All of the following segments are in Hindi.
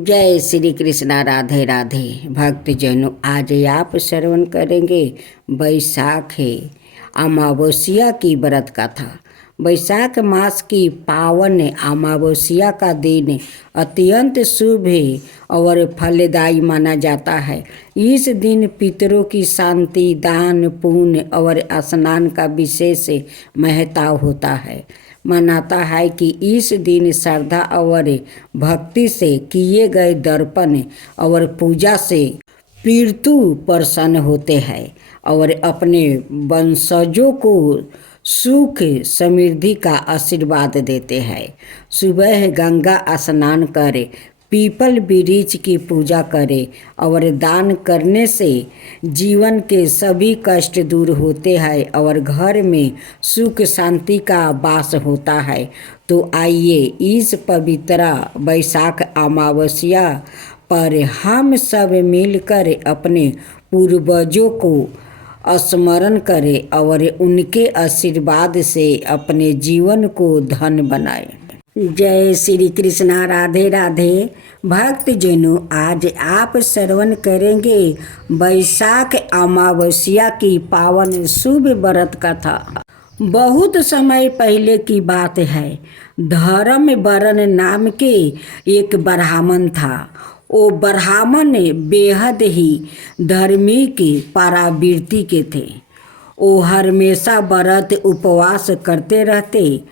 जय श्री कृष्णा। राधे राधे। भक्तजनों, आज आप श्रवण करेंगे बैसाख अमावस्या की व्रत कथा। बैसाख मास की पावन अमावस्या का दिन अत्यंत शुभ और फलदायी माना जाता है। इस दिन पितरों की शांति, दान, पुण्य और स्नान का विशेष महत्व होता है। मनाता है कि इस दिन श्रद्धा और भक्ति से किए गए दर्पण और पूजा से पितृ प्रसन्न होते हैं और अपने वंशजों को सुख समृद्धि का आशीर्वाद देते हैं। सुबह गंगा स्नान करे, पीपल वृक्ष की पूजा करे और दान करने से जीवन के सभी कष्ट दूर होते हैं और घर में सुख शांति का वास होता है। तो आइए इस पवित्र बैसाख अमावस्या पर हम सब मिलकर अपने पूर्वजों को स्मरण करें और उनके आशीर्वाद से अपने जीवन को धन बनाएं। जय श्री कृष्णा। राधे राधे। भक्तजनों, आज आप श्रवण करेंगे बैसाख अमावस्या की पावन शुभ व्रत कथा। बहुत समय पहले की बात है। धर्म वरण नाम के एक ब्राह्मण था। वो ब्राह्मण बेहद ही धार्मिक परावृत्ति के थे। वो हमेशा व्रत उपवास करते रहते।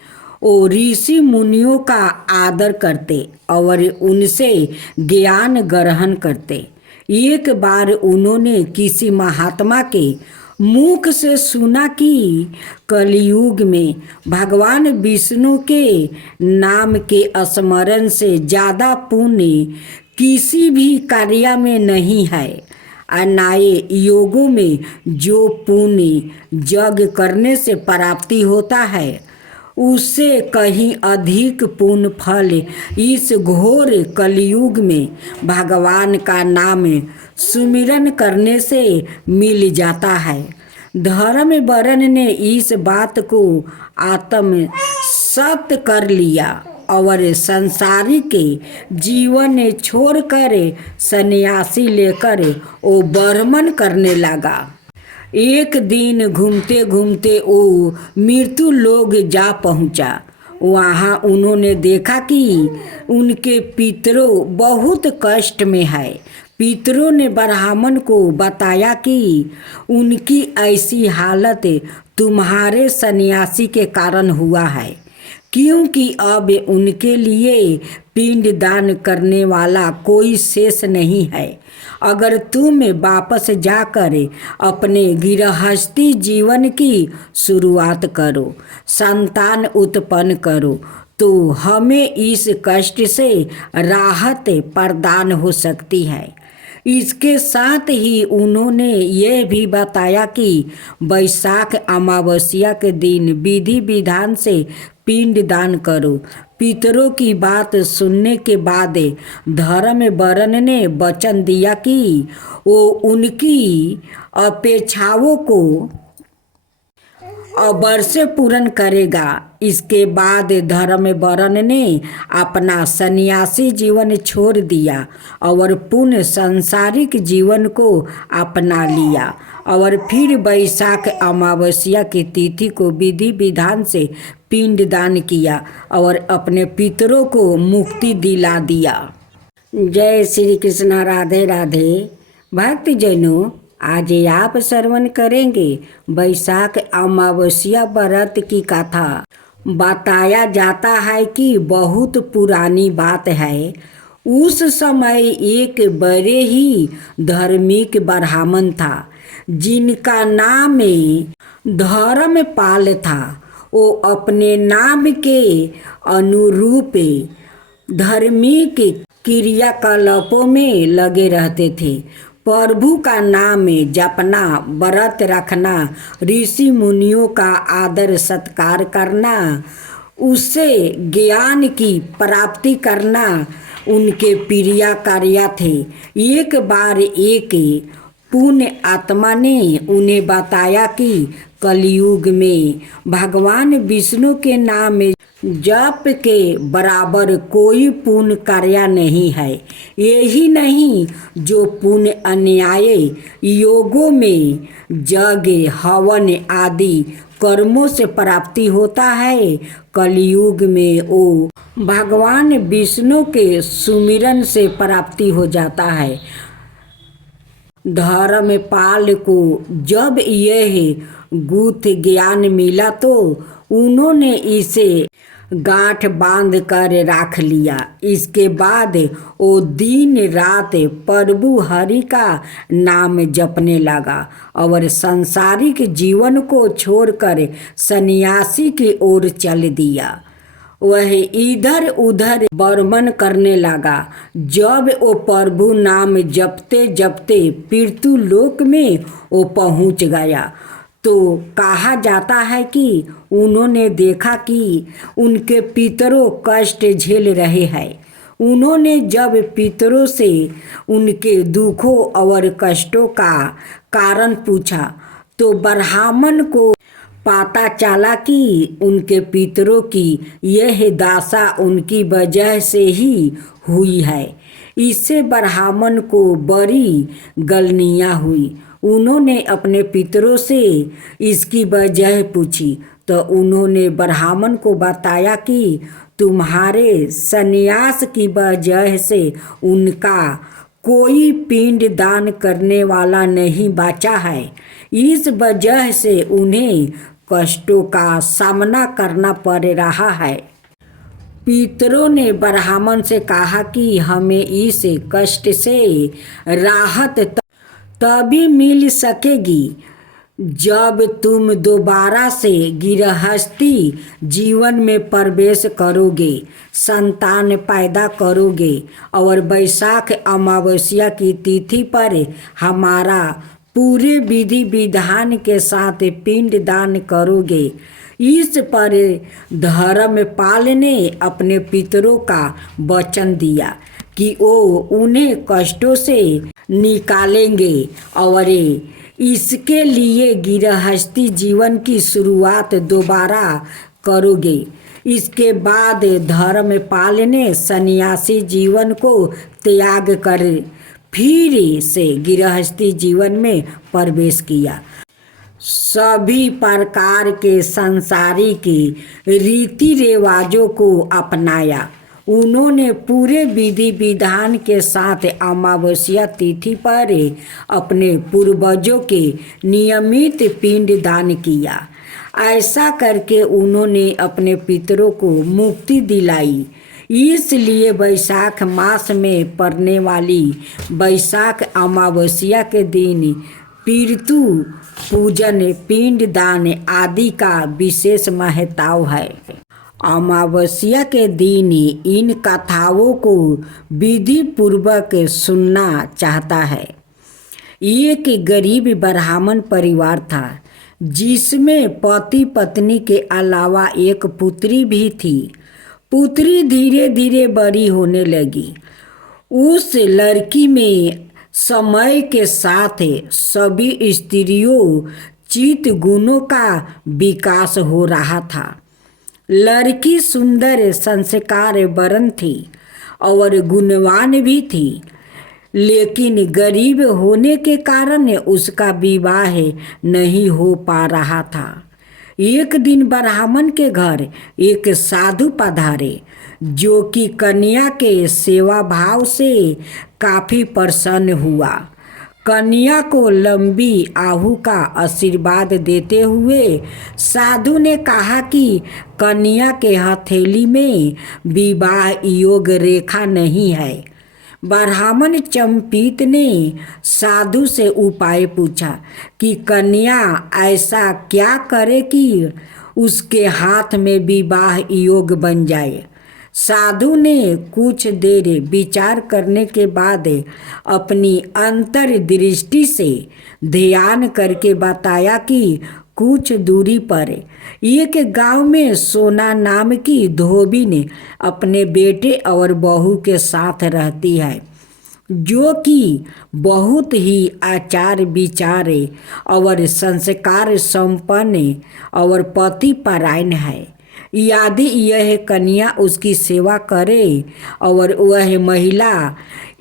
वो ऋषि मुनियों का आदर करते और उनसे ज्ञान ग्रहण करते। एक बार उन्होंने किसी महात्मा के मुख से सुना कि कलयुग में भगवान विष्णु के नाम के स्मरण से ज़्यादा पुण्य किसी भी कार्य में नहीं है। अनाये योगों में जो पुण्य यज्ञ करने से प्राप्ति होता है, उससे कहीं अधिक पुण्य फल इस घोर कलयुग में भगवान का नाम सुमिरन करने से मिल जाता है। धर्म वरण ने इस बात को आत्मसात कर लिया और संसारिक जीवन छोड़कर सन्यासी लेकर वो भ्रमण करने लगा। एक दिन घूमते घूमते वो मृत्यु लोक जा पहुंचा। वहाँ उन्होंने देखा कि उनके पितरों बहुत कष्ट में है। पितरों ने ब्राह्मण को बताया कि उनकी ऐसी हालत तुम्हारे सन्यासी के कारण हुआ है, क्योंकि अब उनके लिए पिंड दान करने वाला कोई शेष नहीं है। अगर तुम वापस जाकर अपने गृहस्थी जीवन की शुरुआत करो, संतान उत्पन्न करो, तो हमें इस कष्ट से राहत प्रदान हो सकती है। इसके साथ ही उन्होंने यह भी बताया कि बैसाख अमावस्या के दिन विधि विधान से पिंड दान करो। पितरों की बात सुनने के बाद धर्म वरण ने वचन दिया कि वो उनकी अपेक्षाओं को अवश्य पूर्ण करेगा। इसके बाद धर्म वरण ने अपना सन्यासी जीवन छोड़ दिया और पुनः सांसारिक जीवन को अपना लिया और फिर बैसाख अमावस्या की तिथि को विधि विधान से पिंड दान किया और अपने पितरों को मुक्ति दिला दिया। जय श्री कृष्णा। राधे राधे। भक्तजनों, आज आप श्रवण करेंगे बैसाख अमावस्या व्रत की कथा। बताया जाता है कि बहुत पुरानी बात है। उस समय एक बड़े ही धार्मिक ब्राह्मण था जिनका नाम धर्मपाल था। वो अपने नाम के अनुरूप धार्मिक क्रियाकलापों में लगे रहते थे। प्रभु का नाम जपना, व्रत रखना, ऋषि मुनियों का आदर सत्कार करना, उससे ज्ञान की प्राप्ति करना उनके प्रिय कार्य थे। एक बार एक पुण्य आत्मा ने उन्हें बताया कि कलयुग में भगवान विष्णु के नाम में जप के बराबर कोई पुण्य कार्य नहीं है। यही नहीं, जो पुण्य अन्याय योगों में यज्ञ हवन आदि कर्मों से प्राप्ति होता है, कलयुग में वो भगवान विष्णु के सुमिरन से प्राप्ति हो जाता है। धर्मपाल को जब यह गुप्त ज्ञान मिला तो उन्होंने इसे गांठ बांध कर रख लिया। इसके बाद वो दिन रात प्रभु हरि का नाम जपने लगा और सांसारिक जीवन को छोड़कर सन्यासी की ओर चल दिया। वह इधर उधर भ्रमण करने लगा। जब वो प्रभु नाम जपते जपते पृथ्वी लोक में वो पहुंच गया तो कहा जाता है कि उन्होंने देखा कि उनके पितरों कष्ट झेल रहे हैं। उन्होंने जब पितरों से उनके दुखों और कष्टों का कारण पूछा तो ब्राह्मण को पता चला कि उनके पितरों की यह दशा उनकी वजह से ही हुई है। इससे ब्राह्मण को बड़ी गलनियाँ हुई। उन्होंने अपने पितरों से इसकी वजह पूछी तो उन्होंने ब्राह्मण को बताया कि तुम्हारे संन्यास की वजह से उनका कोई पिंड दान करने वाला नहीं बचा है। इस वजह से उन्हें कष्टों का सामना करना पड़ रहा है। पितरों ने ब्राह्मण से कहा कि हमें इस कष्ट से राहत तभी मिल सकेगी जब तुम दोबारा से गृहस्थी जीवन में प्रवेश करोगे, संतान पैदा करोगे और वैशाख अमावस्या की तिथि पर हमारा पूरे विधि विधान के साथ पिंड दान करोगे। इस पर धर्मपाल ने अपने पितरों का वचन दिया कि वो उन्हें कष्टों से निकालेंगे और इसके लिए गृहस्थी जीवन की शुरुआत दोबारा करोगे। इसके बाद धर्मपाल ने सन्यासी जीवन को त्याग कर फिर से गृहस्थी जीवन में प्रवेश किया। सभी प्रकार के सांसारिक रीति रिवाजों को अपनाया। उन्होंने पूरे विधि विधान के साथ अमावस्या तिथि पर अपने पूर्वजों के नियमित पिंड दान किया। ऐसा करके उन्होंने अपने पितरों को मुक्ति दिलाई। इसलिए वैशाख मास में पड़ने वाली वैशाख अमावस्या के दिन पितृ पूजन, पिंड दान आदि का विशेष महत्व है। अमावस्या के दिन इन कथाओं को विधि पूर्वक सुनना चाहता है। एक गरीब ब्राह्मण परिवार था जिसमें पति पत्नी के अलावा एक पुत्री भी थी। पुत्री धीरे धीरे बड़ी होने लगी। उस लड़की में समय के साथ सभी स्त्रियों चित्त गुणों का विकास हो रहा था। लड़की सुंदर संस्कार वरन थी और गुणवान भी थी, लेकिन गरीब होने के कारण उसका विवाह नहीं हो पा रहा था। एक दिन ब्राह्मण के घर एक साधु पधारे जो कि कन्या के सेवा भाव से काफ़ी प्रसन्न हुआ। कन्या को लंबी आयु का आशीर्वाद देते हुए साधु ने कहा कि कन्या के हथेली में विवाह योग रेखा नहीं है। ब्राह्मण चंपित ने साधु से उपाय पूछा कि कन्या ऐसा क्या करे कि उसके हाथ में विवाह योग बन जाए। साधु ने कुछ देर विचार करने के बाद अपनी अंतर्दृष्टि से ध्यान करके बताया कि कुछ दूरी पर एक गांव में सोना नाम की धोबिन अपने बेटे और बहू के साथ रहती है, जो कि बहुत ही आचार विचार और संस्कार संपन्न और पति परायण है। यदि यह कन्या उसकी सेवा करे और वह महिला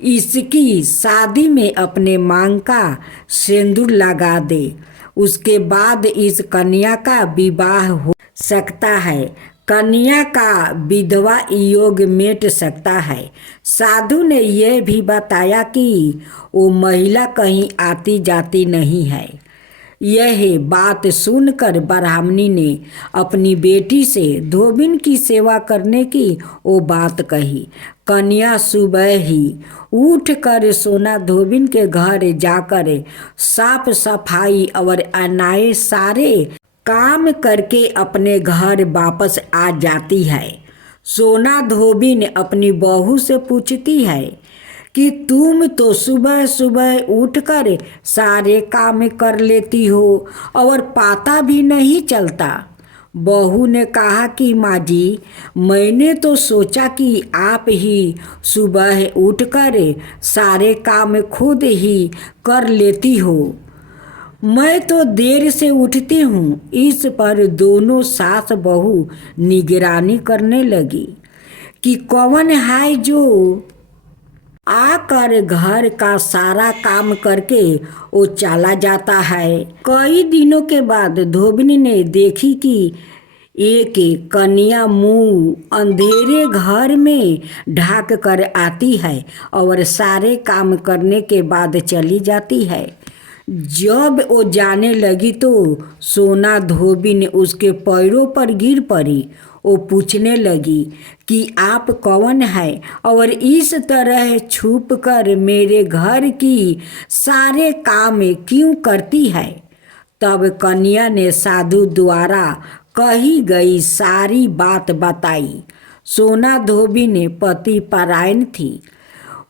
इसकी शादी में अपने मांग का सिंदूर लगा दे, उसके बाद इस कन्या का विवाह हो सकता है। कन्या का विधवा योग मिट सकता है। साधु ने यह भी बताया कि वो महिला कहीं आती जाती नहीं है। यह बात सुनकर ब्राह्मणी ने अपनी बेटी से धोबिन की सेवा करने की वो बात कही। कन्या सुबह ही उठकर सोना धोबिन के घर जाकर साफ सफाई और अन्य सारे काम करके अपने घर वापस आ जाती है। सोना धोबिन अपनी बहू से पूछती है कि तुम तो सुबह सुबह उठकर सारे काम कर लेती हो और पता भी नहीं चलता। बहू ने कहा कि माँ जी, मैंने तो सोचा कि आप ही सुबह उठकर सारे काम खुद ही कर लेती हो। मैं तो देर से उठती हूँ। इस पर दोनों सास बहू निगरानी करने लगी कि कौन है जो आकर घर का सारा काम करके वो चला जाता है। कई दिनों के बाद धोबिनी ने देखी कि एक कन्या मुंह अंधेरे घर में ढाक कर आती है और सारे काम करने के बाद चली जाती है। जब वो जाने लगी तो सोना धोबिन उसके पैरों पर गिर पड़ी। वो पूछने लगी कि आप कौन है और इस तरह छुप कर मेरे घर की सारे काम क्यों करती है। तब कन्या ने साधु द्वारा कही गई सारी बात बताई। सोना धोबिन पति परायण थी,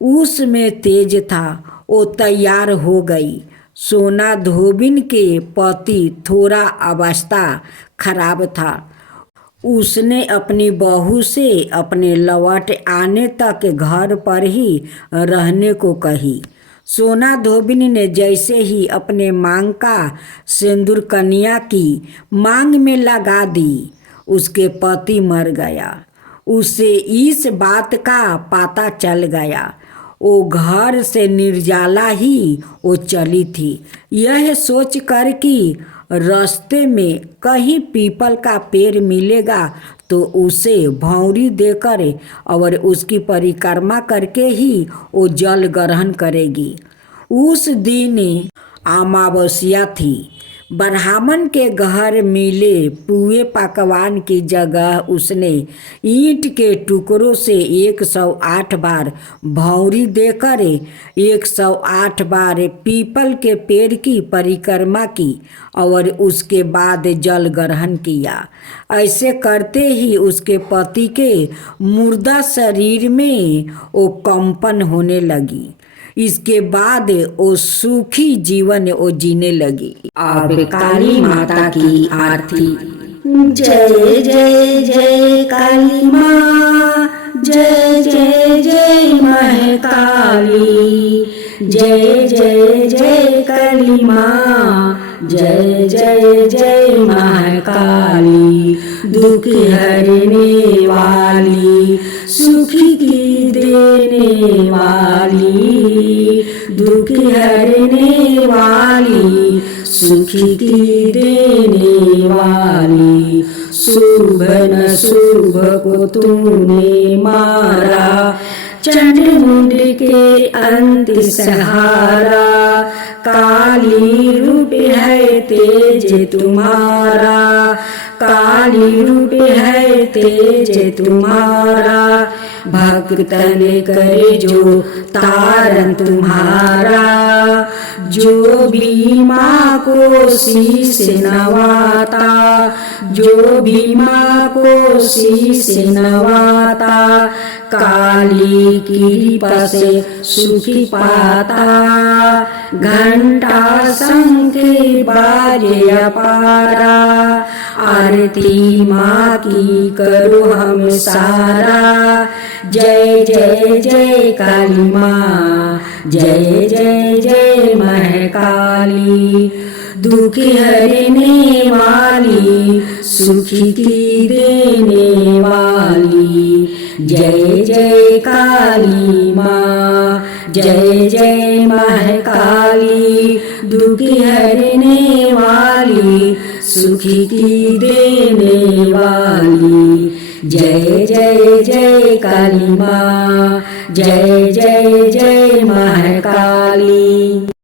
उसमें तेज था। वो तैयार हो गई। सोना धोबिन के पति थोड़ा अवस्था खराब था। उसने अपनी बहू से अपने लौट आने तक घर पर ही रहने को कही। सोना धोबिन ने जैसे ही अपने मांग का सिंदूर कन्या की मांग में लगा दी, उसके पति मर गया। उसे इस बात का पता चल गया। वो घर से निर्जला ही वो चली थी, यह सोचकर कि रास्ते में कहीं पीपल का पेड़ मिलेगा तो उसे भौंरी देकर और उसकी परिक्रमा करके ही वो जल ग्रहण करेगी। उस दिन अमावस्या थी। ब्राह्मण के घर मिले पुए पकवान की जगह उसने ईंट के टुकड़ों से 108 बार भौंरी देकर 108 बार पीपल के पेड़ की परिक्रमा की और उसके बाद जल ग्रहण किया। ऐसे करते ही उसके पति के मुर्दा शरीर में वो कंपन होने लगी। इसके बाद वो सुखी जीवन वो जीने लगी। अब काली माता की आरती। जय जय जय काली माँ, जय जय जय महाकाली, जय जय जय काली माँ, जय जय जय महाकाली। दुख हरने वाली, सुखी की देने वाली, दुख हरने वाली, सुखी की देने वाली। शुभ न शुभ को तूने मारा, चंड मुंड के अंत सहारा। काली रूप है तेज तुम्हारा, काली रूप है तेज तुम्हारा। भक्तन करे जो तारन तुम्हारा, जो भी माँ को शीश नवाता, जो भी माँ को शीश नवाता। काली कृपा से सुखी पाता, घंटा शंख बाजे अपारा। आरती माँ की करो हम सारा, जय जय जय काली माँ, जय जय जय महाकाली। दुख हरने वाली, सुखी की देने वाली। जय जय काली माँ, जय जय महाकाली, दुख हरने वाली, सुखी की देने वाली। जय जय जय काली माँ, जय जय जय महाकाली।